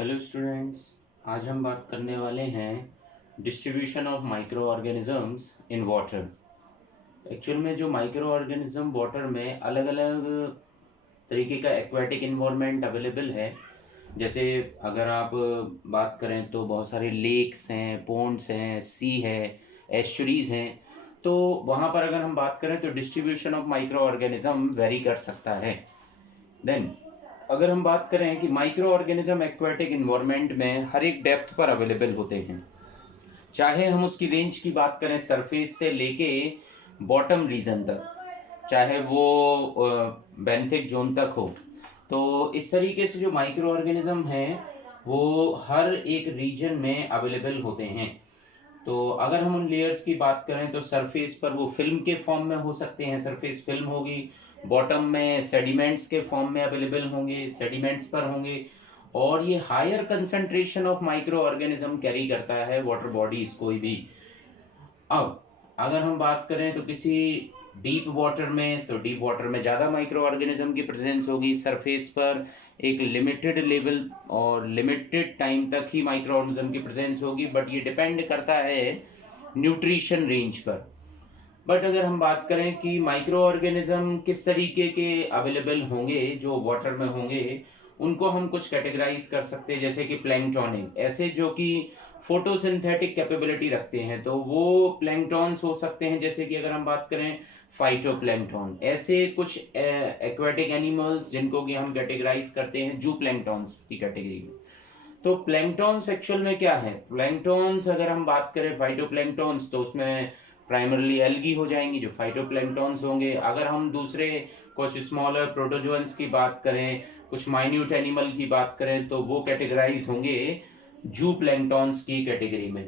Hello students. आज हम बात करने वाले हैं distribution of micro organisms in water. Actual में जो माइक्रो ऑर्गेनिज्म वाटर में अलग अलग तरीके का एक्वाटिक इन्वायरमेंट अवेलेबल है। जैसे अगर आप बात करें तो बहुत सारे लेक्स हैं, पोन्ड्स हैं, सी है, एस्चुरीज हैं। तो वहाँ पर अगर हम बात करें तो distribution of micro organism very कर सकता है। देन अगर हम बात करें कि माइक्रो ऑर्गेनिज्म एक्वाटिक इन्वायरमेंट में हर एक डेप्थ पर अवेलेबल होते हैं, चाहे हम उसकी रेंज की बात करें सरफेस से लेके बॉटम रीजन तक, चाहे वो बेंथिक जोन तक हो। तो इस तरीके से जो माइक्रो ऑर्गेनिज्म हैं वो हर एक रीजन में अवेलेबल होते हैं। तो अगर हम उन लेयर्स की बात करें तो सरफेस पर वो फिल्म के फॉर्म में हो सकते हैं, सरफेस फिल्म होगी। बॉटम में सेडिमेंट्स के फॉर्म में अवेलेबल होंगे, सेडिमेंट्स पर होंगे। और ये higher concentration of micro organism carry करता है वाटर बॉडीज कोई भी। अब अगर हम बात करें तो किसी डीप वाटर में, तो डीप वाटर में ज़्यादा माइक्रो ऑर्गेनिज्म की प्रेजेंस होगी। सरफेस पर एक लिमिटेड लेवल और लिमिटेड टाइम तक ही माइक्रो ऑर्गेनिज्म की प्रेजेंस होगी, बट ये डिपेंड करता है न्यूट्रिशन रेंज पर। बट अगर हम बात करें कि माइक्रो ऑर्गेनिज्म किस तरीके के अवेलेबल होंगे जो वाटर में होंगे, उनको हम कुछ कैटेगराइज कर सकते हैं। जैसे कि प्लैंक्टोनिक, ऐसे जो कि फोटोसिंथेटिक कैपेबिलिटी रखते हैं, तो वो प्लैंक्टॉन्स हो सकते हैं। जैसे कि अगर हम बात करें फाइटोप्लैंक्टन, ऐसे कुछ एक्वेटिक एनिमल्स जिनको कि हम कैटेगराइज करते हैं जू प्लैंक्टॉन्स की कैटेगरी में। तो प्लैंक्टॉन्स एक्चुअल में क्या है? प्लैंक्टॉन्स अगर हम बात करें फाइटोप्लैंक्टॉन्स, तो उसमें प्राइमरली एल्गी हो जाएंगी जो फाइटोप्लैंक्टॉन्स होंगे। अगर हम दूसरे कुछ स्मॉलर प्रोटोजोअन्स की बात करें, कुछ माइन्यूट एनिमल की बात करें, तो वो कैटेगराइज होंगे जू प्लैंक्टॉन्स की कैटेगरी में।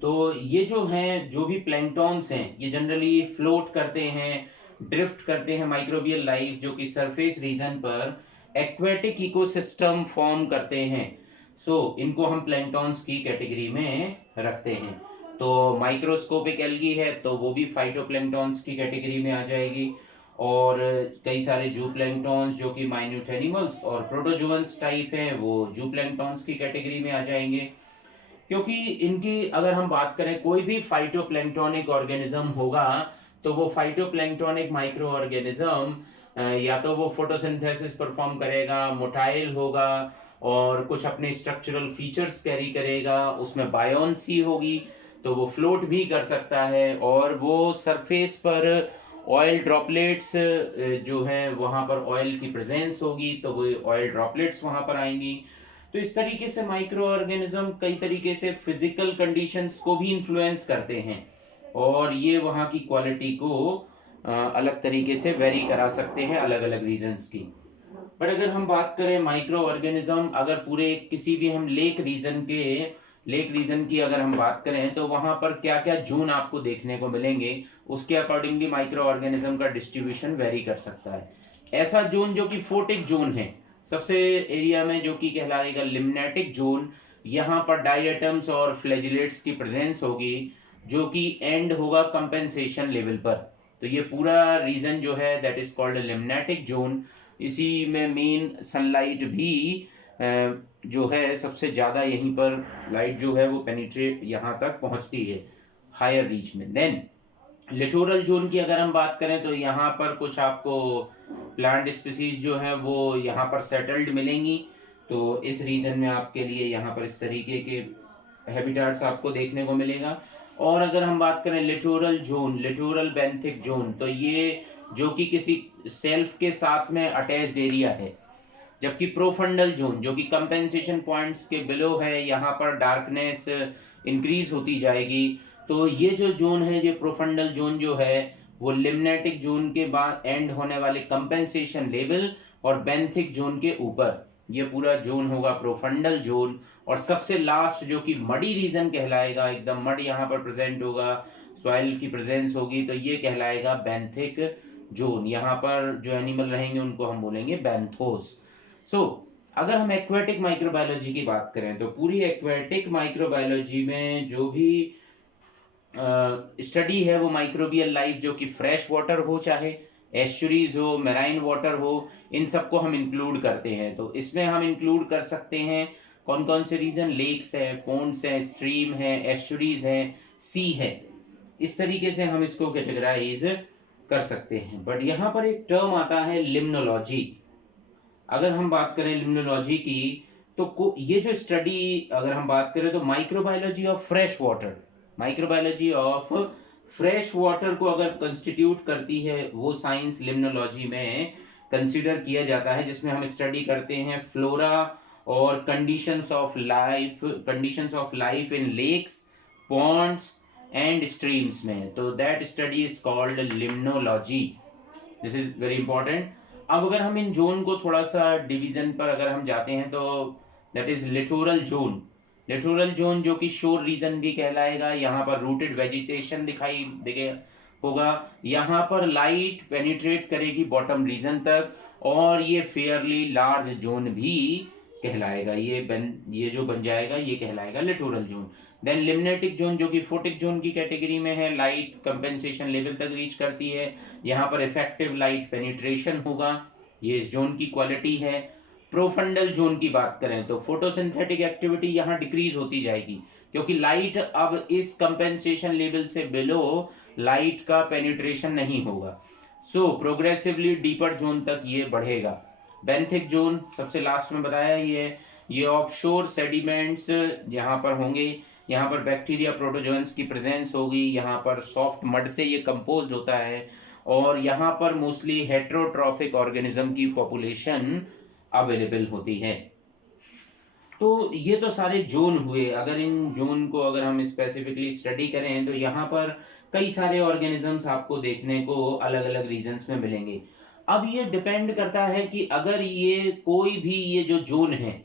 तो ये जो हैं, जो भी प्लैंक्टॉन्स हैं, ये जनरली फ्लोट करते हैं, ड्रिफ्ट करते हैं माइक्रोबियल लाइफ, जो कि सरफेस रीजन पर एक्वेटिक इकोसिस्टम फॉर्म करते हैं। इनको हम प्लैंक्टॉन्स की कैटेगरी में रखते हैं। तो माइक्रोस्कोपिक एल्गी है तो वो भी फाइटोप्लैंक्टॉन्स की कैटेगरी में आ जाएगी। और कई सारे जूप्लैंक्टॉन्स जो कि माइन्यूट एनिमल्स और प्रोटोजोअन्स टाइप हैं, वो जूप्लैंक्टॉन्स की कैटेगरी में आ जाएंगे। क्योंकि इनकी अगर हम बात करें, कोई भी फाइटोप्लैंक्टोनिक ऑर्गेनिज्म होगा तो वो फाइटोप्लैंक्टोनिक माइक्रो ऑर्गेनिज्म या तो वो फोटोसिंथेसिस परफॉर्म करेगा, मोटाइल होगा और कुछ अपने स्ट्रक्चरल फीचर्स कैरी करेगा, उसमें बायोन्सी होगी, तो वो फ्लोट भी कर सकता है। और वो सरफेस पर ऑयल ड्रॉपलेट्स जो हैं वहाँ पर ऑयल की प्रेजेंस होगी, तो वो ऑयल ड्रॉपलेट्स वहाँ पर आएंगी। तो इस तरीके से माइक्रो ऑर्गेनिज्म कई तरीके से फिजिकल कंडीशंस को भी इन्फ्लुएंस करते हैं और ये वहाँ की क्वालिटी को अलग तरीके से वेरी करा सकते हैं अलग अलग रीजन्स की। बट अगर हम बात करें माइक्रो ऑर्गेनिज्म, अगर पूरे किसी भी हम लेक रीजन की अगर हम बात करें, तो वहां पर क्या क्या जोन आपको देखने को मिलेंगे, उसके अकॉर्डिंगली माइक्रो ऑर्गेनिज्म का डिस्ट्रीब्यूशन वेरी कर सकता है। ऐसा जोन जो कि फोटिक जोन है सबसे एरिया में, जो कि कहलाएगा लिम्नेटिक जोन। यहाँ पर डायटम्स और फ्लैजिलेट्स की प्रेजेंस होगी, जो कि एंड होगा कंपेंसेशन लेवल पर। तो ये पूरा रीजन जो है that is called limnetic zone. इसी में मेन सनलाइट भी जो है सबसे ज़्यादा यहीं पर लाइट जो है वो पेनिट्रेट यहाँ तक पहुँचती है हायर रीच में। देन लिटोरल जोन की अगर हम बात करें तो यहाँ पर कुछ आपको प्लांट स्पीसीज जो है वो यहाँ पर सेटल्ड मिलेंगी। तो इस रीजन में आपके लिए यहाँ पर इस तरीके के हैबिटाट्स आपको देखने को मिलेगा। और अगर हम बात करें littoral zone, littoral benthic zone, तो ये जो कि किसी सेल्फ के साथ में अटैच्ड एरिया है। जबकि प्रोफंडल जोन जो कि कंपेंसेशन पॉइंट्स के बिलो है, यहाँ पर डार्कनेस इंक्रीज होती जाएगी। तो ये जो जोन है, ये प्रोफंडल जोन जो है वो लिम्नेटिक जोन के बाद एंड होने वाले कंपेंसेशन लेवल और बेंथिक जोन के ऊपर ये पूरा जोन होगा प्रोफंडल जोन। और सबसे लास्ट जो कि मडी रीजन कहलाएगा, एकदम मड यहाँ पर प्रेजेंट होगा, सॉइल की प्रेजेंस होगी, तो ये कहलाएगा बेंथिक जोन। यहाँ पर जो एनिमल रहेंगे उनको हम बोलेंगे बेंथोस। अगर हम एक्वेटिक माइक्रोबायोलॉजी की बात करें तो पूरी एक्वेटिक माइक्रोबायोलॉजी में जो भी स्टडी है वो माइक्रोबियल लाइफ जो कि फ्रेश वाटर हो, चाहे एस्चुरीज हो, मेराइन वाटर हो, इन सबको हम इंक्लूड करते हैं। तो इसमें हम इंक्लूड कर सकते हैं कौन कौन से रीजन, लेक्स है, पोन्ड्स है, स्ट्रीम है, एस्चुरीज है, सी है। इस तरीके से हम इसको कैटेगराइज कर सकते हैं। बट यहाँ पर एक टर्म आता है लिम्नोलॉजी। अगर हम बात करें लिम्नोलॉजी की, तो ये जो स्टडी अगर हम बात करें तो microbiology of fresh water, microbiology of fresh water को अगर कंस्टिट्यूट करती है वो साइंस लिम्नोलॉजी में कंसीडर किया जाता है, जिसमें हम स्टडी करते हैं फ्लोरा और conditions of life in lakes, ponds and streams में। तो that study is called limnology. This is very important. अब अगर हम इन जोन को थोड़ा सा डिवीजन पर अगर हम जाते हैं तो that is littoral zone. Littoral zone जो कि शोर रीजन भी कहलाएगा, यहाँ पर रूटेड वेजिटेशन दिखाई देगा होगा, यहाँ पर लाइट पेनिट्रेट करेगी बॉटम रीजन तक, और ये फेयरली लार्ज जोन भी कहलाएगा। ये जो बन जाएगा ये कहलाएगा littoral zone. Then limnetic zone जो कि फोटिक जोन की कैटेगरी में है, लाइट कंपेंसेशन लेवल तक रीच करती है, यहाँ पर इफेक्टिव लाइट पेनिट्रेशन होगा, ये इस जोन की क्वालिटी है। प्रोफंडल जोन की बात करें तो फोटोसिंथेटिक एक्टिविटी यहाँ डिक्रीज होती जाएगी, क्योंकि लाइट अब इस कंपेंसेशन लेवल से बिलो लाइट का पेनिट्रेशन नहीं होगा। सो प्रोग्रेसिवली डीपर जोन तक ये बढ़ेगा। बेंथिक जोन सबसे लास्ट में बताया ये ऑफशोर सेडिमेंट्स यहाँ पर होंगे, यहाँ पर बैक्टीरिया प्रोटोजोन्स की प्रेजेंस होगी, यहाँ पर सॉफ्ट मड से ये कंपोज्ड होता है, और यहाँ पर मोस्टली हेट्रोट्रॉफिक ऑर्गेनिज्म की पॉपुलेशन अवेलेबल होती है। तो ये तो सारे जोन हुए। अगर इन जोन को अगर हम स्पेसिफिकली स्टडी करें तो यहाँ पर कई सारे ऑर्गेनिजम्स आपको देखने को अलग अलग रीजन्स में मिलेंगे। अब ये डिपेंड करता है कि अगर ये कोई भी ये जो जोन है,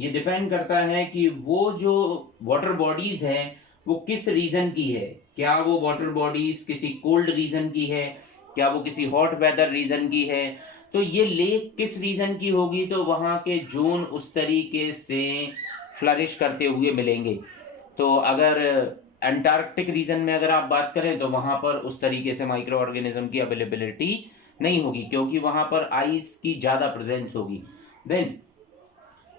ये डिपेंड करता है कि वो जो वाटर बॉडीज हैं वो किस रीजन की है। क्या वो वाटर बॉडीज किसी कोल्ड रीजन की है, क्या वो किसी हॉट वेदर रीजन की है। तो ये लेक किस रीजन की होगी तो वहाँ के जोन उस तरीके से फ्लरिश करते हुए मिलेंगे। तो अगर अंटार्कटिक रीजन में अगर आप बात करें तो वहाँ पर उस तरीके से माइक्रो ऑर्गेनिज्म की अवेलेबिलिटी नहीं होगी, क्योंकि वहाँ पर आइस की ज़्यादा प्रेजेंस होगी। देन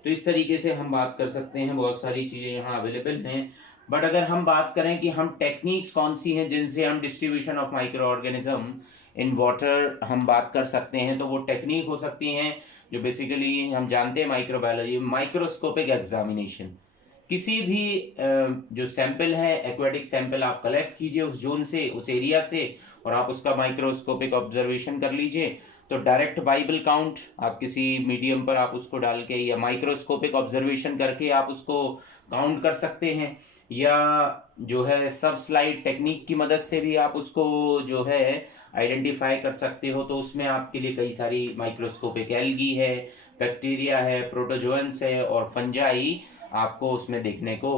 तो इस तरीके से हम बात कर सकते हैं, बहुत सारी चीज़ें यहाँ अवेलेबल हैं। बट अगर हम बात करें कि हम टेक्निक्स कौन सी हैं जिनसे हम distribution of micro organism in water हम बात कर सकते हैं, तो वो टेक्निक हो सकती हैं जो बेसिकली हम जानते हैं माइक्रोबायोलॉजी, माइक्रोस्कोपिक एग्जामिनेशन। किसी भी जो सैंपल है, एक्वेटिक सैंपल आप कलेक्ट कीजिए उस जोन से, उस एरिया से, और आप उसका माइक्रोस्कोपिक ऑब्जर्वेशन कर लीजिए। तो डायरेक्ट बाइबल काउंट आप किसी मीडियम पर आप उसको डाल के या माइक्रोस्कोपिक ऑब्जर्वेशन करके आप उसको काउंट कर सकते हैं, या जो है सब स्लाइड टेक्निक की मदद से भी आप उसको जो है आइडेंटिफाई कर सकते हो। तो उसमें आपके लिए कई सारी माइक्रोस्कोपिक एल्गी है, बैक्टीरिया है, प्रोटोजोअन्स है और फंजाई आपको उसमें देखने को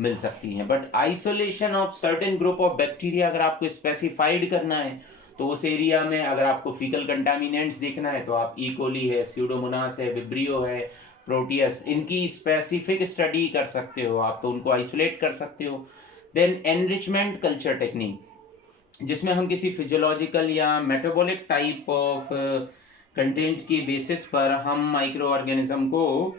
मिल सकती हैं। But isolation of certain group of bacteria अगर आपको स्पेसिफाइड करना है तो उस एरिया में अगर आपको फीकल कंटामिनेंट्स देखना है तो आप इकोली है, स्यूडोमोनास है, विब्रियो है, प्रोटियस, इनकी स्पेसिफिक स्टडी कर सकते हो आप, तो उनको आइसोलेट कर सकते हो। देन एनरिचमेंट कल्चर टेक्निक, जिसमें हम किसी फिजियोलॉजिकल या मेटाबॉलिक टाइप ऑफ कंटेंट की बेसिस पर हम माइक्रो ऑर्गेनिज्म को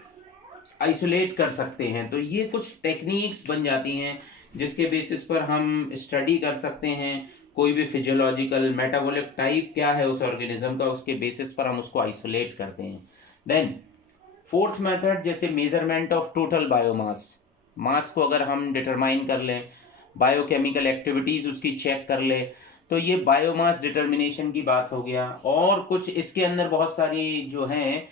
आइसोलेट कर सकते हैं। तो ये कुछ टेक्निक्स बन जाती हैं जिसके बेसिस पर हम स्टडी कर सकते हैं कोई भी फिजियोलॉजिकल मेटाबॉलिक टाइप क्या है उस ऑर्गेनिज्म का, उसके बेसिस पर हम उसको आइसोलेट करते हैं। देन फोर्थ मेथड, जैसे मेजरमेंट ऑफ टोटल बायोमास, मास को अगर हम डिटरमाइन कर लें, बायोकेमिकल एक्टिविटीज़ उसकी चेक कर ले, तो ये बायोमास डिटर्मिनेशन की बात हो गया। और कुछ इसके अंदर बहुत सारी जो हैं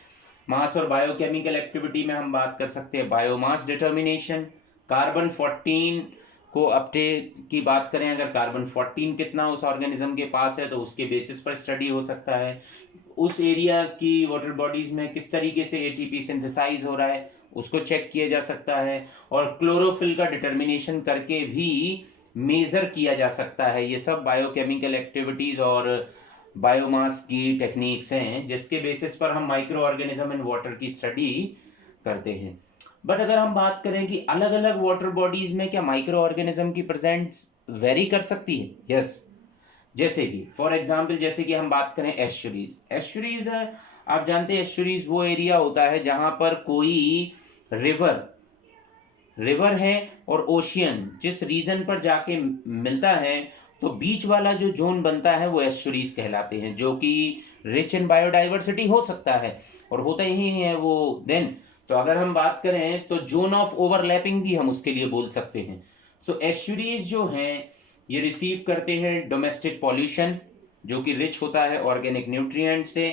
मास और बायोकेमिकल एक्टिविटी में हम बात कर सकते हैं बायोमास डिटर्मिनेशन। कार्बन 14 को अपटेक की बात करें, अगर कार्बन 14 कितना उस ऑर्गेनिज्म के पास है तो उसके बेसिस पर स्टडी हो सकता है। उस एरिया की वाटर बॉडीज में किस तरीके से एटीपी सिंथेसाइज हो रहा है उसको चेक किया जा सकता है, और क्लोरोफिल का डिटर्मिनेशन करके भी मेजर किया जा सकता है। ये सब बायोकेमिकल एक्टिविटीज और बायोमास की टेक्निक्स हैं जिसके बेसिस पर हम माइक्रो ऑर्गेनिज्म इन वाटर की स्टडी करते हैं। बट अगर हम बात करें कि अलग अलग वाटर बॉडीज में क्या माइक्रो ऑर्गेनिज्म की प्रेजेंस वेरी कर सकती है, यस। जैसे कि फॉर एग्जांपल, जैसे कि हम बात करें एस्चुरीज। एस्चुरीज आप जानते हैं एस्चुरीज वो एरिया होता है जहां पर कोई रिवर रिवर है और ओशियन जिस रीजन पर जाके मिलता है, तो बीच वाला जो जोन बनता है वो एस्चुरीज कहलाते हैं, जो कि रिच इन बायोडाइवर्सिटी हो सकता है और होता ही है वो। देन तो अगर हम बात करें तो जोन ऑफ ओवरलैपिंग भी हम उसके लिए बोल सकते हैं। सो एस्चुरीज जो हैं ये रिसीव करते हैं डोमेस्टिक पॉल्यूशन जो कि रिच होता है ऑर्गेनिक न्यूट्रिएंट से।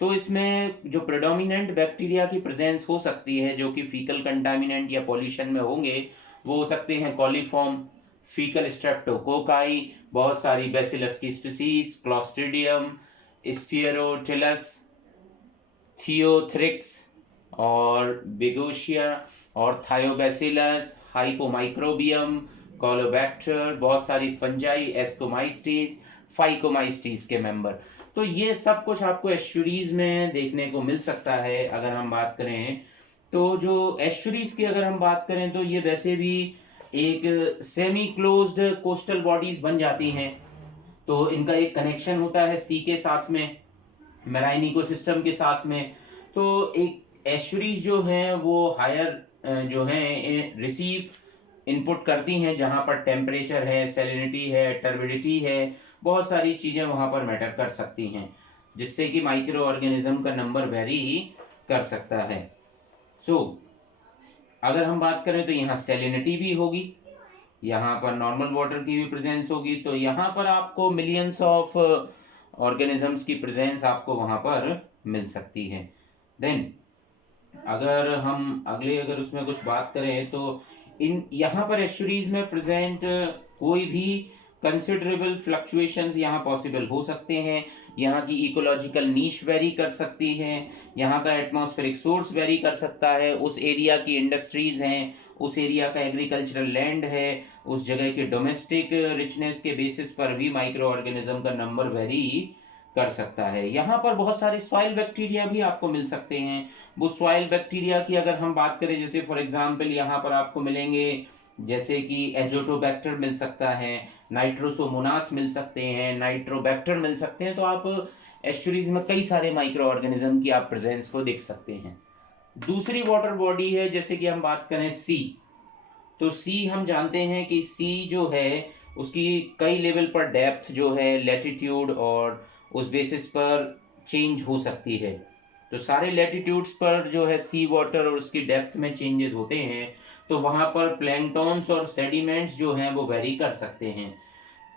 तो इसमें जो प्रेडोमिनेंट बैक्टीरिया की प्रेजेंस हो सकती है जो कि फीकल कंटामिनेंट या पॉल्यूशन में होंगे, वो हो सकते हैं कॉलीफॉर्म, फीकल स्ट्रेप्टोकोकाई, बहुत सारी बैसिलस की स्पीसीज, क्लॉस्ट्रिडियम, स्फीयरोटिलस, थियोथ्रिक्स और बिगोशिया और थायोबैसिलस, हाइपोमाइक्रोबियम, कोलोबैक्टर, बहुत सारी फंजाई, एस्कोमाइस्टीज, फाइकोमाइस्टीज के मेंबर। तो ये सब कुछ आपको एस्चुरीज में देखने को मिल सकता है। अगर हम बात करें तो जो एस्चुरीज की अगर हम बात करें तो ये वैसे भी एक सेमी क्लोज्ड कोस्टल बॉडीज बन जाती हैं। तो इनका एक कनेक्शन होता है सी के साथ में, मैराइन इकोसिस्टम के साथ में। तो एक एस्चुरीज जो हैं वो हायर जो हैं रिसीव इनपुट करती हैं जहाँ पर टेम्परेचर है, सैलिनिटी है, टर्बिडिटी है, बहुत सारी चीज़ें वहाँ पर मैटर कर सकती हैं, जिससे कि माइक्रो ऑर्गेनिज्म का नंबर वेरी कर सकता है। सो अगर हम बात करें तो यहाँ सैलिनिटी भी होगी, यहाँ पर नॉर्मल वाटर की भी प्रेजेंस होगी, तो यहाँ पर आपको मिलियंस ऑफ ऑर्गेनिजम्स की प्रेजेंस आपको वहाँ पर मिल सकती है। देन अगर हम अगर उसमें कुछ बात करें तो इन यहाँ पर एस्चुरीज में प्रेजेंट कोई भी कंसिडरेबल फ्लक्चुएशंस यहाँ पॉसिबल हो सकते हैं। यहाँ की इकोलॉजिकल नीश वेरी कर सकती है, यहाँ का एटमॉस्फेरिक सोर्स वेरी कर सकता है, उस एरिया की इंडस्ट्रीज हैं, उस एरिया का एग्रीकल्चरल लैंड है, उस जगह के डोमेस्टिक रिचनेस के बेसिस पर भी माइक्रो ऑर्गेनिज्म का नंबर वेरी कर सकता है। यहाँ पर बहुत सारे सॉइल बैक्टीरिया भी आपको मिल सकते हैं। वो सॉइल बैक्टीरिया की अगर हम बात करें, जैसे फॉर एग्जांपल यहाँ पर आपको मिलेंगे जैसे कि एजोटोबैक्टर मिल सकता है, नाइट्रोसोमोनास मिल सकते हैं, नाइट्रोबैक्टर मिल सकते हैं। तो आप एस्चुरीज में कई सारे माइक्रो ऑर्गेनिज्म की आप प्रेजेंस को देख सकते हैं। दूसरी वाटर बॉडी है, जैसे कि हम बात करें सी, तो सी हम जानते हैं कि सी जो है उसकी कई लेवल पर डेप्थ जो है लैटिट्यूड और उस बेसिस पर चेंज हो सकती है। तो सारे लैटिट्यूड्स पर जो है सी वाटर और उसकी डेप्थ में चेंजेस होते हैं, तो वहाँ पर प्लैंक्टॉन्स और सेडिमेंट्स जो हैं वो वेरी कर सकते हैं।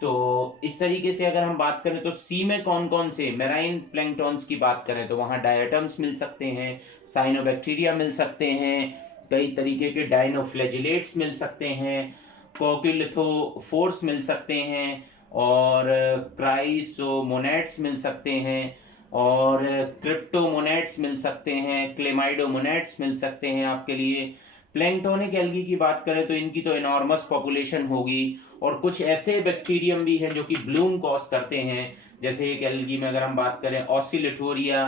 तो इस तरीके से अगर हम बात करें तो सी में कौन कौन से मैराइन प्लैंक्टॉन्स की बाट करें तो वहाँ डायटम्स मिल सकते हैं, साइनोबैक्टीरिया मिल सकते हैं, कई तरीके के डाइनोफ्लैजिलेट्स मिल सकते हैं, कोक्यूलिथोफोर्स मिल सकते हैं और क्राइसोमोनेट्स मिल सकते हैं और क्रिप्टोमोनेट्स मिल सकते हैं, क्लेमाइडोमोनेट्स मिल सकते हैं आपके लिए। प्लैंक्टोनिक एल्गी की बात करें तो इनकी तो एनॉर्मस पॉपुलेशन होगी और कुछ ऐसे बैक्टीरियम भी हैं जो कि ब्लूम कॉज करते हैं। जैसे एक एल्गी में अगर हम बात करें ऑसिलेटोरिया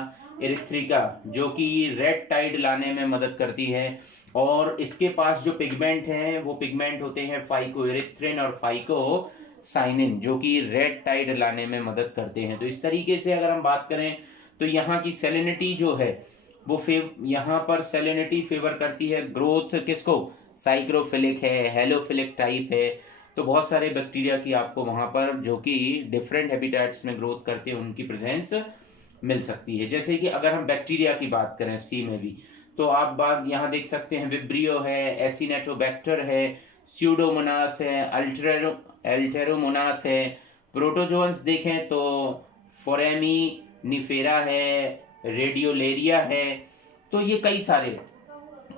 एरिथ्रिका जो कि रेड टाइड लाने में मदद करती है और इसके पास जो पिगमेंट हैं वो पिगमेंट होते हैं फाइकोएरिथ्रिन और फाइकोसाइनिन जो कि रेड टाइड लाने में मदद करते हैं। तो इस तरीके से अगर हम बात करें तो यहाँ की सैलिनिटी जो है वो यहाँ पर सैलिनिटी फेवर करती है ग्रोथ किसको, साइक्रोफिलिक है, हेलोफिलिक टाइप है। तो बहुत सारे बैक्टीरिया की आपको वहाँ पर जो कि डिफरेंट हैबिटेट्स में ग्रोथ करते हैं उनकी प्रेजेंस मिल सकती है। जैसे कि अगर हम बैक्टीरिया की बात करें सी में भी तो आप बात यहाँ देख सकते हैं विब्रियो है, एसिनेटोबैक्टर है, स्यूडोमोनास है, अल्टेरोमोनास है। प्रोटोजोन्स देखें तो फोरेनिफेरा है, रेडियोलेरिया है। तो ये कई सारे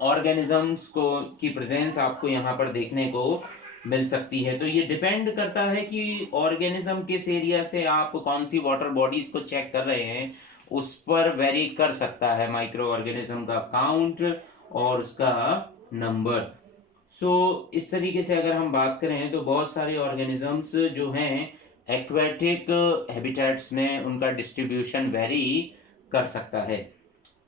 ऑर्गेनिजम्स को की प्रेजेंस आपको यहाँ पर देखने को मिल सकती है। तो ये डिपेंड करता है कि ऑर्गेनिज्म किस एरिया से आप कौन सी वाटर बॉडीज को चेक कर रहे हैं, उस पर वेरी कर सकता है माइक्रो ऑर्गेनिज्म का काउंट और उसका नंबर। सो इस तरीके से अगर हम बात करें तो बहुत सारे ऑर्गेनिजम्स जो हैं एक्वेटिक हैबिटेट्स में उनका डिस्ट्रीब्यूशन वेरी कर सकता है।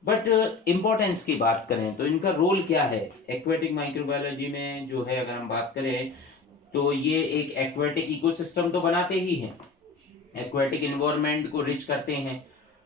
बट इम्पोर्टेंस की बात करें तो इनका रोल क्या है एक्वेटिक माइक्रोबायोलॉजी में जो है, अगर हम बात करें तो ये एक एक्वेटिक इकोसिस्टम तो बनाते ही हैं, एक्वेटिक इन्वायरमेंट को रिच करते हैं।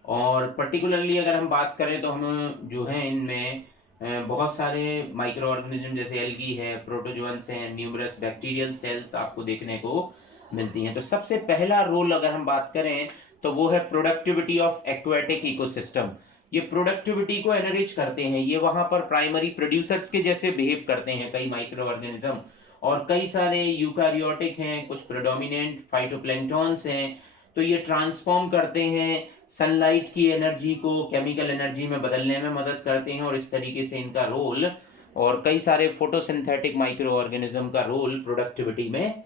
और पर्टिकुलरली अगर हम बात करें तो हम जो है इनमें बहुत सारे माइक्रो ऑर्गेनिज्म जैसे एल्गी है, प्रोटोजोअन्स हैं, न्यूमरस बैक्टीरियल सेल्स आपको देखने को मिलती हैं। तो सबसे पहला रोल अगर हम बात करें तो वो है प्रोडक्टिविटी ऑफ एक्वेटिक इकोसिस्टम। ये प्रोडक्टिविटी को एनरिच करते हैं, ये वहाँ पर प्राइमरी प्रोड्यूसर्स के जैसे बिहेव करते हैं कई माइक्रो ऑर्गेनिज्म, और कई सारे यूकारियोटिक हैं, कुछ प्रेडोमिनेंट फाइटोप्लैंक्टन्स हैं। तो ये ट्रांसफॉर्म करते हैं, सनलाइट की एनर्जी को केमिकल एनर्जी में बदलने में मदद करते हैं, और इस तरीके से इनका रोल, और कई सारे फोटोसिंथेटिक माइक्रो ऑर्गेनिज्म का रोल प्रोडक्टिविटी में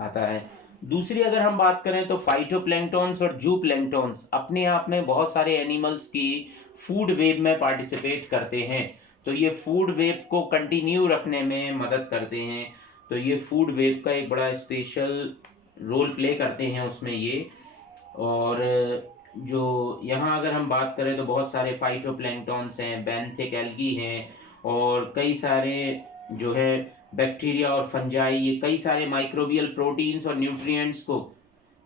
आता है। दूसरी अगर हम बात करें तो फाइटोप्लैंक्टन्स और जूप्लैंक्टन्स अपने आप में बहुत सारे एनिमल्स की फूड वेब में पार्टिसिपेट करते हैं। तो ये फूड वेब को कंटिन्यू रखने में मदद करते हैं। तो ये फूड वेब का एक बड़ा स्पेशल रोल प्ले करते हैं उसमें ये। और जो यहाँ अगर हम बात करें तो बहुत सारे फाइटोप्लैंक्टन्स हैं, बेंथिक एल्गी हैं, और कई सारे जो है बैक्टीरिया और फंजाई, ये कई सारे माइक्रोबियल प्रोटीन्स और न्यूट्रिएंट्स को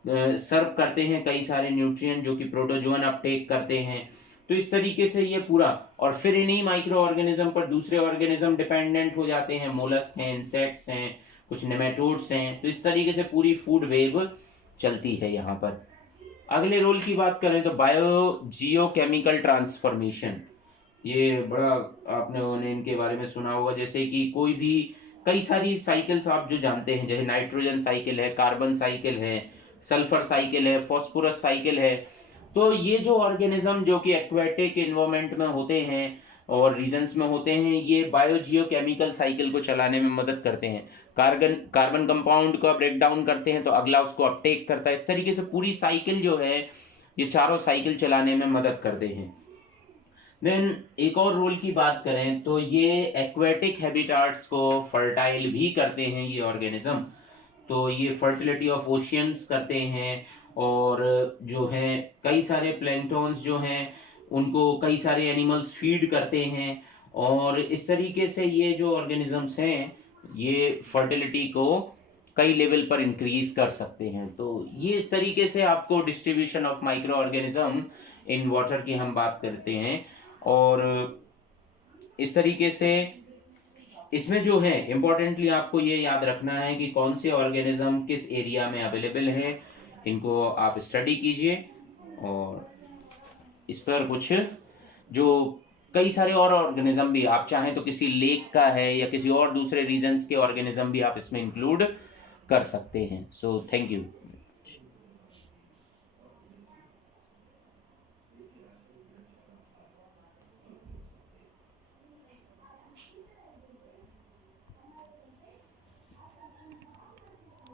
सर्व करते हैं, कई सारे न्यूट्रिएंट जो कि प्रोटोजोन अपटेक करते हैं। तो इस तरीके से ये पूरा, और फिर इन्हीं माइक्रो ऑर्गेनिज्म पर दूसरे ऑर्गेनिज्म डिपेंडेंट हो जाते हैं, मोलस्क हैं, इंसेक्ट्स हैं, कुछ नेमेटोड्स हैं। तो इस तरीके से पूरी फूड वेव चलती है यहाँ पर। अगले रोल की बात करें तो बायो जियो केमिकल ट्रांसफॉर्मेशन, ये बड़ा आपने इनके बारे में सुना होगा। जैसे कि कोई भी कई सारी साइकिल्स आप जो जानते हैं, जैसे नाइट्रोजन साइकिल है, कार्बन साइकिल है, सल्फर साइकिल है, फॉस्फोरस साइकिल है। तो ये जो ऑर्गेनिज्म जो कि एक्वेटिक इन्वायरमेंट में होते हैं और रीजन्स में होते हैं, ये बायोजियो केमिकल साइकिल को चलाने में मदद करते हैं। कार्बन कंपाउंड को ब्रेक डाउन करते हैं तो अगला उसको अपटेक करता है। इस तरीके से पूरी साइकिल जो है, ये चारों साइकिल चलाने में मदद करते हैं। देन एक और रोल की बात करें तो ये एक्वेटिक हैबिटाट्स को फर्टाइल भी करते हैं ये ऑर्गेनिज्म। तो ये फर्टिलिटी ऑफ ओशियंस करते हैं, और जो है कई सारे प्लैंक्टन्स जो हैं उनको कई सारे एनिमल्स फीड करते हैं, और इस तरीके से ये जो ऑर्गेनिजम्स हैं ये फर्टिलिटी को कई लेवल पर इंक्रीज कर सकते हैं। तो ये इस तरीके से आपको distribution of micro organism in water की हम बात करते हैं। और इस तरीके से इसमें जो है इम्पोर्टेंटली आपको ये याद रखना है कि कौन से ऑर्गेनिज्म किस एरिया में अवेलेबल है, इनको आप स्टडी कीजिए। और इस पर कुछ जो कई सारे और ऑर्गेनिज्म भी आप चाहें तो किसी लेक का है या किसी और दूसरे रीजन्स के ऑर्गेनिज्म भी आप इसमें इंक्लूड कर सकते हैं। So thank you.